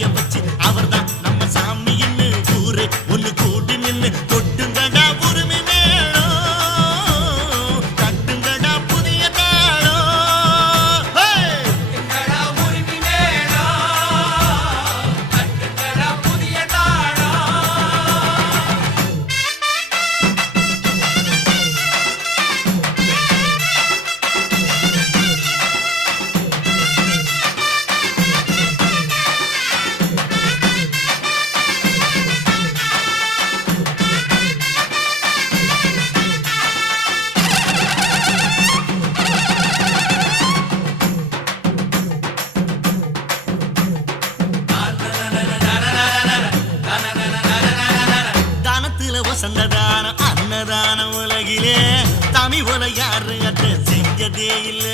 புரிய வச்சு அவர்தான் நம்ம சாமின்னு ஊரு ஒண்ணு கூட்டி நின்னு கொட்டுங்கடா உரிமை மேளம் கட்டுங்கடா புதிய தாளம் கொட்டுங்கடா உரிமை மேளம் கட்டுங்கடா புதிய தானத்துல வசந்ததான அன்னதான உலகிலே தமிழ் போல யாரு அத செஞ்சதே இல்ல